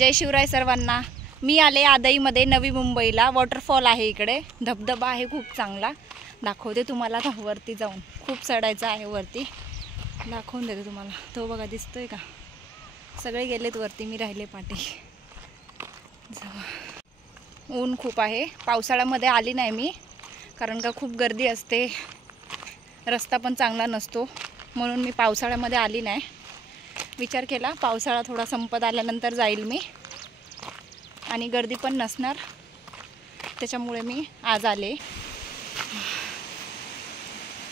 जय शिवराय सर्वांना। मी आले आदईमध्ये नवी मुंबईला। वॉटरफॉल आहे इकडे, धबधबा आहे खूप चांगला। दाखवते तुम्हाला वरती जाऊन। खूप चढायचं आहे वरती, दाखवून देते तुम्हाला। तो बघा दिसतोय का? सगळे गेलेत वरती, मी राहिले पाठी। ऊन खूप आहे। पावसाळ्यामध्ये आली नाही मी, कारण का खूप गर्दी असते, रस्ता पण चांगला नसतो, म्हणून मी पावसाळ्यामध्ये आली नाही। विचार केला पावसाळा थोडा संपत आल्यानंतर जाईल मी, आणि गर्दी पण नसणार, त्याच्यामुळे मी आज आले।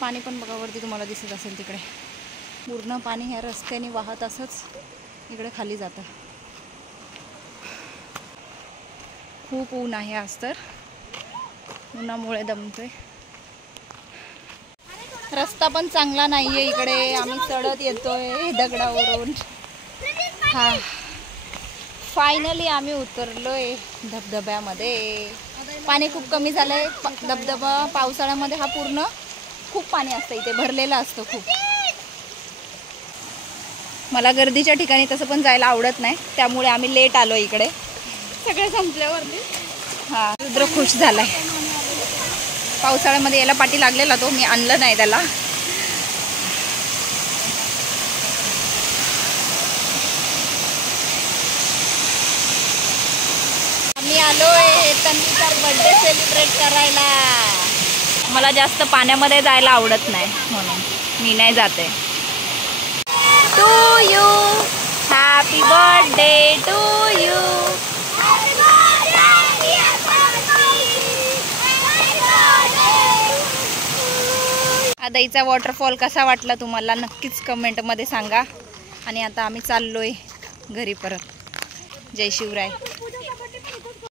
पाणी पण बघा वरती तुम्हाला दिसत असेल, तिकडे पूर्ण पाणी ह्या रस्त्याने वाहत असंच इकडे खाली जातं। खूप ऊन आहे आज, तर उन्हामुळे दमतोय। रस्ता पण चांगला नाहीये इकडे, आम्ही चढत येतोय दगडावरून। हा, फायनली आम्ही उतरलोय धबधब्यामध्ये। पाणी खूप कमी झालंय। धबधबा पावसाळ्यामध्ये हा पूर्ण खूप पाणी असतं, इथे भरलेलं असतं खूप। मला गर्दीच्या ठिकाणी तसं पण जायला आवडत नाही, त्यामुळे आम्ही लेट आलो इकडे सगळे संपल्यावरती। हा, रुद्र खुश झालाय। पावसाळ्यामध्ये याला पाठी लागलेला तो, मी आणलं नाही त्याला। आम्ही आलोय तन्वीचा बर्थडे सेलिब्रेट करायला। मला जास्त पाण्यामध्ये जायला आवडत नाही, म्हणून मी नाही जाते। To you, happy birthday to you. आदईचा वॉटरफॉल कसा वाटला तुम्हाला नक्कीच कमेंटमध्ये सांगा। आणि आता आम्ही चाललोय घरी परत। जय शिवराय।